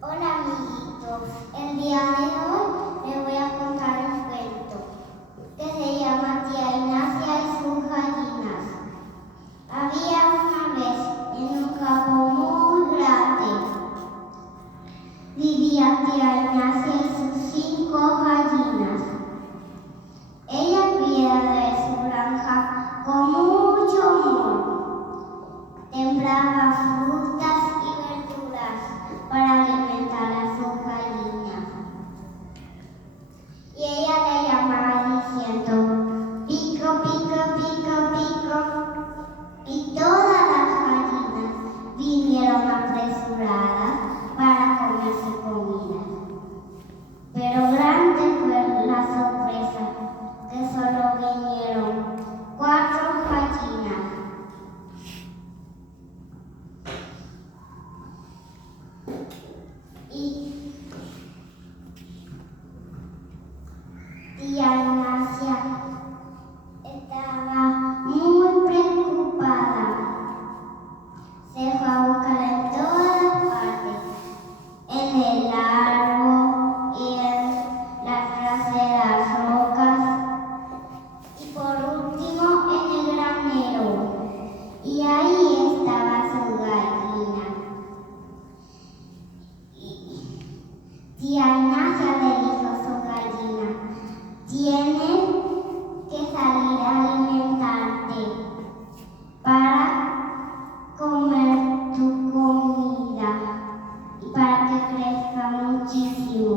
Hola amiguitos, el día de hoy les voy a contar un cuento que se llama Tía Ignacia y sus gallinas. Había una vez en un campo muy grande, vivía Tía Ignacia y sus 5 gallinas. Ella cuidaba de su granja con mucho amor, sembraba frutas y verduras para alimentar a sus gallinas. Y ella le llamaba diciendo, pico, pico, pico, pico. Y todas las gallinas vinieron apresuradas para comer su comida. Pero grande fue la sorpresa, que solo vinieron 4 gallinas. Y Tía Ignacia estaba muy preocupada. Se fue a buscar en todas partes, en el árbol y en la clase de las rocas y por último en el granero. Y ahí estaba su gallina. Tía Ignacia le dijo a su gallina, tienes que salir a alimentarte para comer tu comida y para que crezca muchísimo.